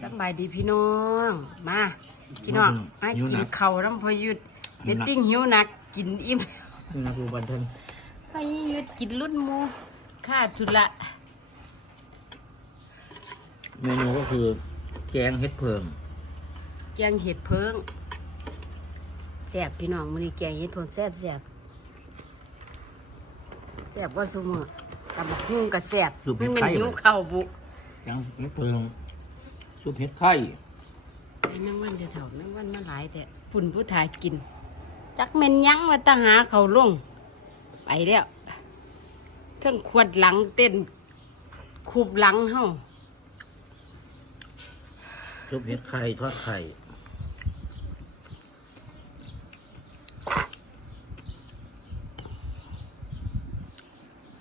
สำบายดีพี่น้อง มาพี่น้องมาหิวกิหนันกข้าวน้ำพอยุดหิเม็วหนักติ้งหิวหนักกินอิ่มนี่นะครูบันเทิงพอยุดกินรุ่นหมูค่าจุละ เมนูก็คือ แกงเห็ดเพิง แกงเห็ดเพิงแซ่บพี่น้องมื้อนี้แกงเห็ดเพิงแซ่บแซ่บแซ่บว่าซุมื้อตำบักหุ่งก็แซ่บไม่แม่นหิวข้าวบุแกงเห็ดเพิง ซุปเห็ดไข่ไอ้แมงวันเดี๋ยวเถ่าแมงวันมาหลายแต่ปุ่นผู้ถ่ายกิน จักแม่นหยังว่าตาหาเขาลง ไปแล้วเทั้งขวดหลังเต้นคูบหลังเฮาซุปเห็ดไข่ทอดไข่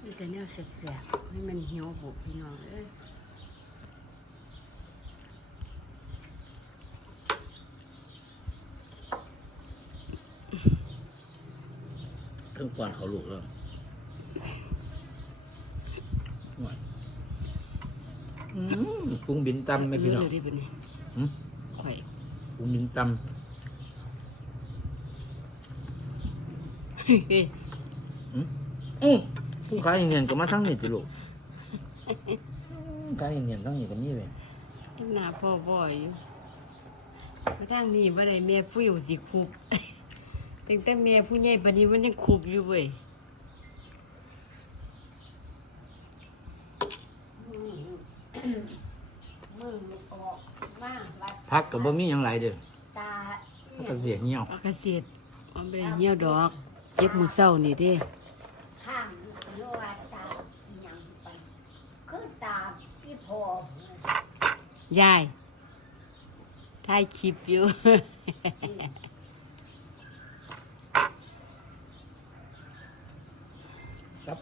นี่แต่เนี่ยแสบๆให้มันเหี่ยวบุกพี่น้องเอ้ย เครื่อง ก่อนเขาลูกแล้วอืมกุ้งบินตำไหมพี่น้องเดี๋ยวได้ปะนี่หืมข่กุ้งบินตเฮ้ยำอืมอู้ผู้ขายเงินก็มาทั้งนี้จิลูกขายเงินทั้งนี้ก็มีเลยหน้าพ่อบ่ออยู่มาทางนี้บ่ได้แม่ฟุ้ยสิคูบ ตั้งแต่แม่ผู้ใหญ่ปานนี้มันยังคูบอยู่เว้ยมือออกมาวัดพักกับบ่มีหยังไรเด้อตาพักกับเสียเหี่ยวปากเกษตรมันเป็นเหี่ยวดอก เจ็บมือเศร้านี่เด้ข้างโลวาตาหยังไปคือตาพี่พอ ยายถ่ายคลิปอยู่ ครับ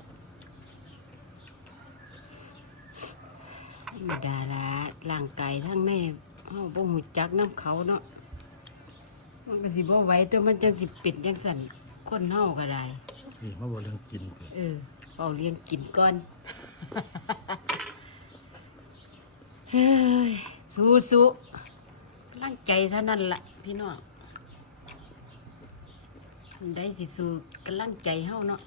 ธรร มดาละร่างกายทั้งในเฮาบ่หูจักน้ำเขาเนาะมันก็สิบ่ไหวตัวมันจังสิเป็นจังสั่นคนเฮาก็ได้นี่มาบ่เรื่องกินกูเออเอาเลี้ยงกินก่อน เฮ้ยสู้สู้ๆร่างใจเท่านั้นละพี่น้องอันได้สิสู้กำลังใจเฮาเนาะ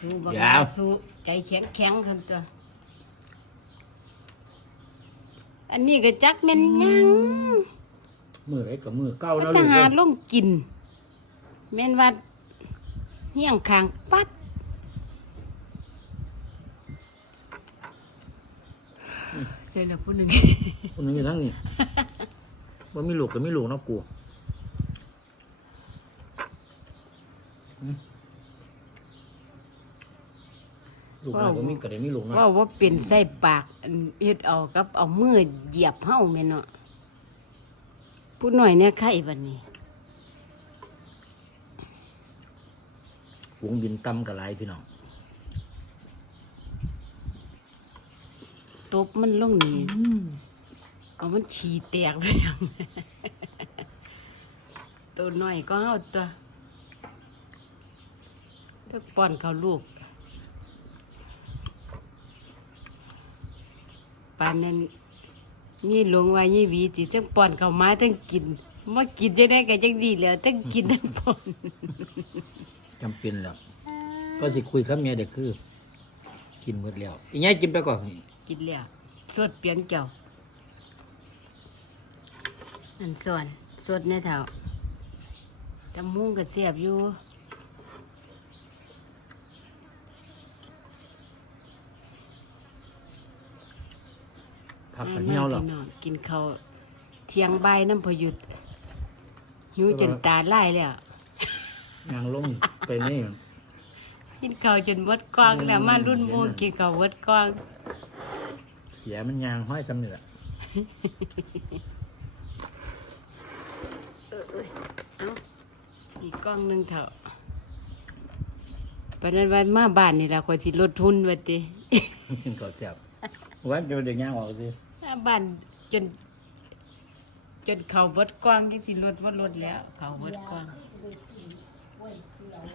สู้บางลาสู้ใจแข็งแข็งๆคันตัว อันนี้ก็จักแม่นหยังมือไรกับมือเก้าพันะฒลูกหาเอ้ยลงกิน แม่นว่าเฮี้ยงคางปัดเสร็จแล้วผู้หนึ่งคนนึงอยู่ทั้งนี้ว่ามีลูกก็มีลูกเนาะกู ลูกน้อยก็มีก็ได้มีลูกน้อยว่าว่าเป็นไส้ปากอันเฮ็ดเอากับเอามือเหยียบเฮ้าแม่นเนาะผู้หน่อยเนี่ยไข่บัดนี้ฝูงบินตำกับไรพี่น้องตบมันลงนี่เอามันฉี่แตกไปยังตัวน้อยก็เฮาตัวถ้าป้อนเขาลูก ปานนั้นมีหลวงว่ายี่หวีติทั้งป้อนเขามาทั้งกินมากินจะได้ก็จังดีแหล้วทั้งกินทั้งป้อนจำเป็นแล้วก็สิคุยกับเมียเด็กคือ กินหมดแล้วอีไงกินไปก่อนนี่กินแล้วสดเปียงเจ้านั่นส่วนสดในเท่าตำมุงก็เสียบอยู่ กกันเหี่ยวหรอกพี่น้องกินข้าวเที่ยงบ่ายน้ำพอหยุดหิวจนตาไล่แล้วยางลงไปนี่กินข้าวจนเวดกว้างแล้วมารุ่นหมูกินข้าวเวดกว้างเสียมันยางห้อยจำนี่แหละอีกกล้องหนึงเถอะปานนั้นวันมาบ้านนี่ล่ะคอยสิลดทุนว่าติกินก่อนแซ่บวันเดียวเด็กย่างออกสิมา บ้านจน จนเขาเบิดกว้างจังสิลดว่าลดแล้ว เขาเบิดกว้าง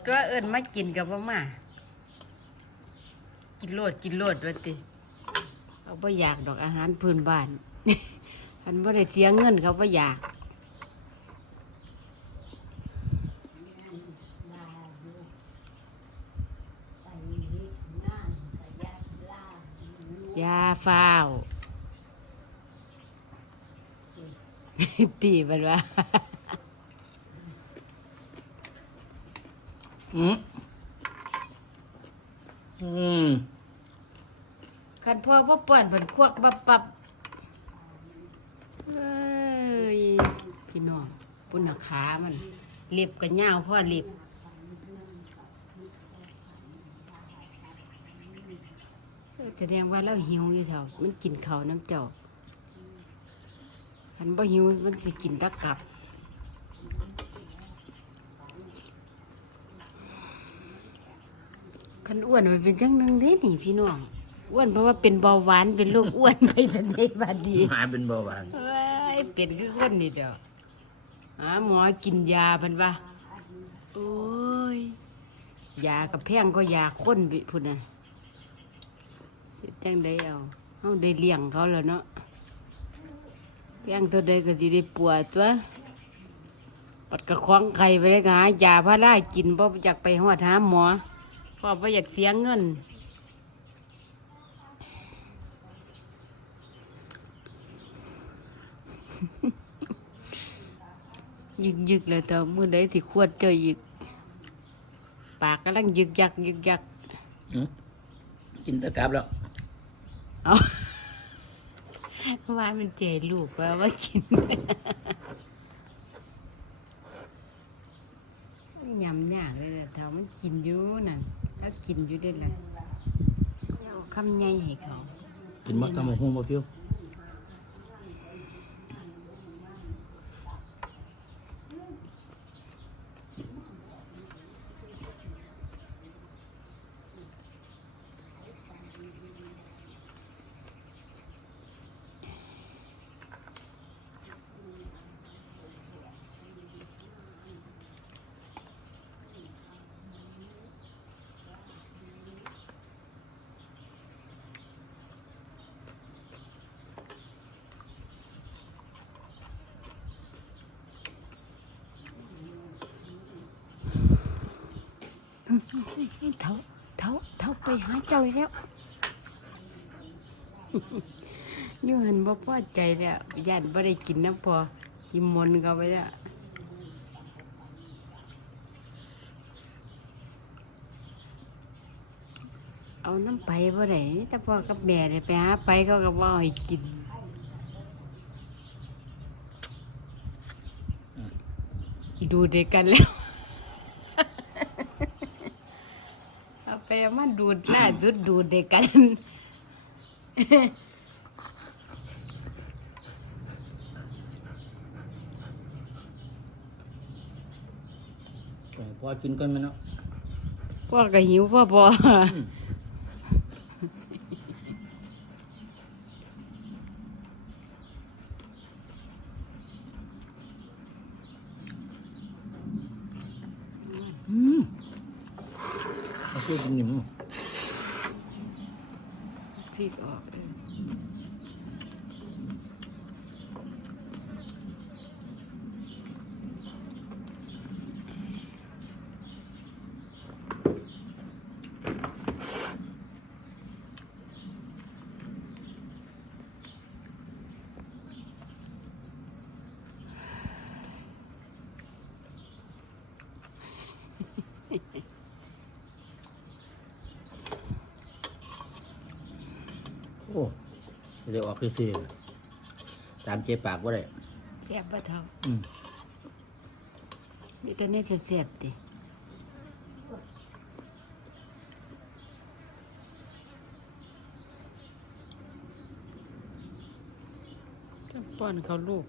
ตัวเอิ้นมากินกับบ่มา กินโลดกินโลดว่าติเอาเขาบ่อยากดอกอาหารพื้นบ้านอันบ่ได้เสียเงินเขาบ่อยากยานก็ยัดลาอยู่ยาฟ้าว ตีมันว่าอืมอืมคันพ่อพ่อป้อนเพิ่นควักบับปับเอ้ยพี่น้องปุ่นหนักขามันเล็บก็ยาวพ่อเล็บเอ้ยแสดงว่าเราหิวอยู่เท่ามันกินข้าวน้ำเจ้า คันบ่หิวมันสิกินแตะกลับคันอ้วนมันเป็นจังหนึงเด้นี่พี่น้องอ้วนเพราะว่าเป็นเบาหวานเป็นโรคอ้วนไปสันในบาดดีหาเป็นเบาหวานเอ้ยเป็นคือคนนี่เด้อหาหมอกินยาเพันว่าโอ้ยยากับแพงก็ยาข้นไปพุ่นน่ะเฮ็ดจังได้เอาเฮาได้เลี้ยงเขาแล้วเนาะ แพงตัวใดก็สิได้ปวดตัวปัดกระคองไข่ไปเลยก็หายาพารากินเพราะอยากไปหอดหาหมอเพราะว่าอยากเสียเงินยึกยึกเลยเธอมือใดที่ขวดเจอยึกปากกำลังยึกยักยึกยักอืมกินตะกรับแล้วเอา ว่ามันเจลูกว่าว่ากินยำยากเลยล่ะเธอมันกินอยู่นั่นแล้วกินอยู่ได้เลยเอาคำใหญ่ให้เขา กินมักทำหมูหุ้มบ่ฟิว เท่าเท่าเท่าไปหาเจ้าอีกแล้วยู่หันบ่พอใจแล้วย่านบ่ได้กินน้ำพอกินมนต์เขาไปแล้วเอาน้ำไปบ่ได้แต่พ่อกับแม่เนี่ยไปหาไปเขาก็บ่ให้กินดูเด็กกันแล้ว เอา ไปเอามาดูดล่าสุดดูเด็กกัน พอกินก่อนไหมเนาะพ่อก็หิวพ่อพออืมเอาฟิวกินนี่มั้ง พริกออกเออ โอ้ เดี๋ยวออกซื่อๆตามเจ็บปากว่าได้แซ่บปะเท่าอืมมีแต่เนี่ยแซ่บๆดิก็ป้อนเขาลูก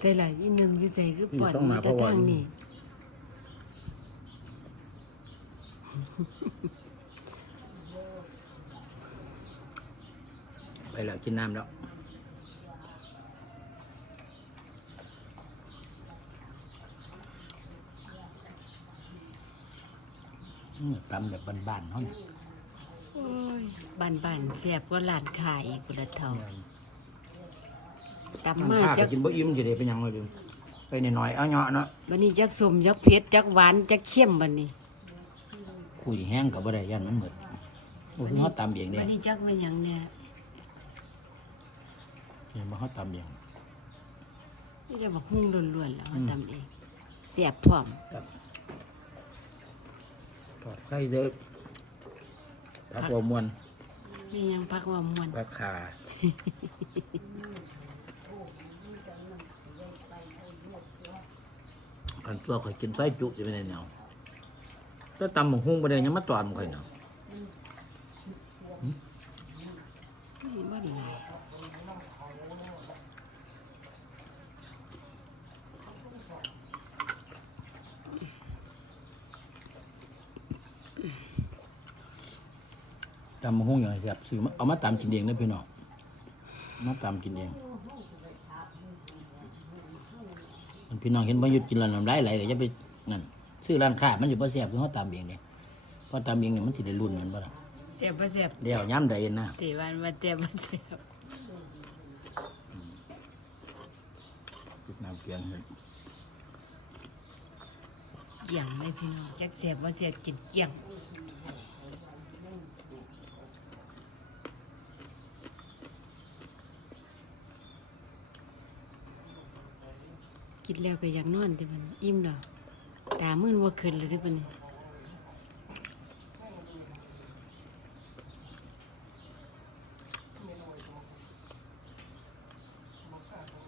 ใจไหลอีหนึ่งอยู่ใส่คือป้อนมาแต่ทางนี้ แล้วกินน้ำแล้วอืมตำแบบบ้านๆเขาเนี่ยโอ้ยบ้านบ้านๆแซ่บกว่าร้านขายอีกพุ่นละเท่ากำมันมาข้าจัก็กกินบ่อิ่มจะได้เป็นหยังเลยไปหน่อยๆเอาเนาะเนาะวันนี้จักสมจักเผ็ดจักหวานจักเข้มบันนี้คุยแห้งกับบ่ได้ยันมันหมดบ่คือเฮาตำเองเด้วันนี้จักเป็นหยังเนี่ย เนี่ยบ่เฮาตำเองนี่จะบอกหุ้งล้วนๆแล้วอืมามทำเองเสียบพร้อมครับทอดไข่เด้อผักบัวม่วนมีหยังพักว่ามวนผักขาอันตัวข่อยกินไส้จุจะเป็นแนวถ้าตำบักหุ่งบ่ได้ยังมาตอมข่อยเนาะนี่บ่ได้หลาย ตำบักหุ่งอย่างเสียบซื้อมาเอามาตำกินเองนะพี่น้องเอามาตำกินเองมันพี่น้องเห็นบ่หยุดกินแล้วน้ำลายไหลเลยจะไปนั่นซื้อร้านค้ามันสิบ่แซ่บคือเฮาตำเองเด้เพราะตำเองเนี่ยมันสิได้รุ่นมันบ่ล่ะเสียบบ่เสียบเดี๋ยวย้ำใดนะตีวันว่าเจ็บบ่เสียบปิดน้ำเพียงเห็นเกี่ยงเลยพี่น้องจักเสียบบ่เสียบกินเกี่ยง แล้วก็อยากนอนที่มันอิ่มดอกตามื่นว่าขึ้นเลยที่มัน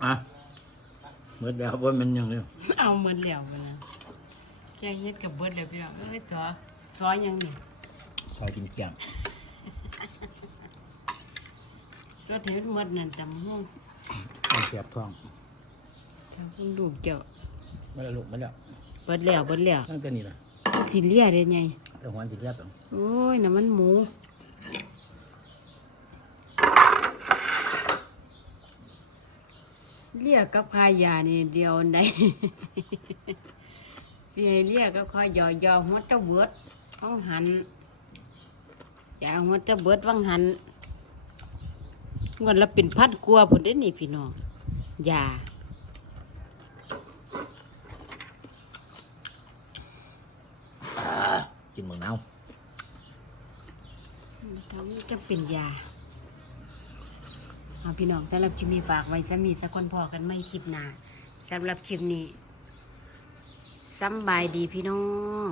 อะเมื่อแล้วว่ามันยังเนี่ยเอาเหมือนแล้วกันนะแค่เฮ็ดกับเบิดแล้วพี่น้องเอ้ยซอซอยังนี่ขอกินเกี่ยงซอเทศหมดนั่นตำห้องเอาเสียบท้อง ทำคุณลูกเจ้ามาแล้วลูกมาแล้วเบิดแล้วเบิดแล้วตั้งแต่นี้ละสิเลียได้ไงแต่หัวสิเรียบอะโอ้ยน้ำมันหมูเลียกับขายานี่เดียวอันใดสิให้เลียกับขายอยอหัวตะเบิดวังหันอย่าเอาหัวตะเบิดวังหันเงินละเป็นพันกลัวาพุ่นเด้นี่พี่น้องยา กินเมืองหนาวทำจะเป็นยาเอาพี่น้องสำหรับคลิปนี้ฝากไว้สมีสักคนพอกันไม่คลิปหนาสำหรับคลิปนี้สำบายดีพี่น้อง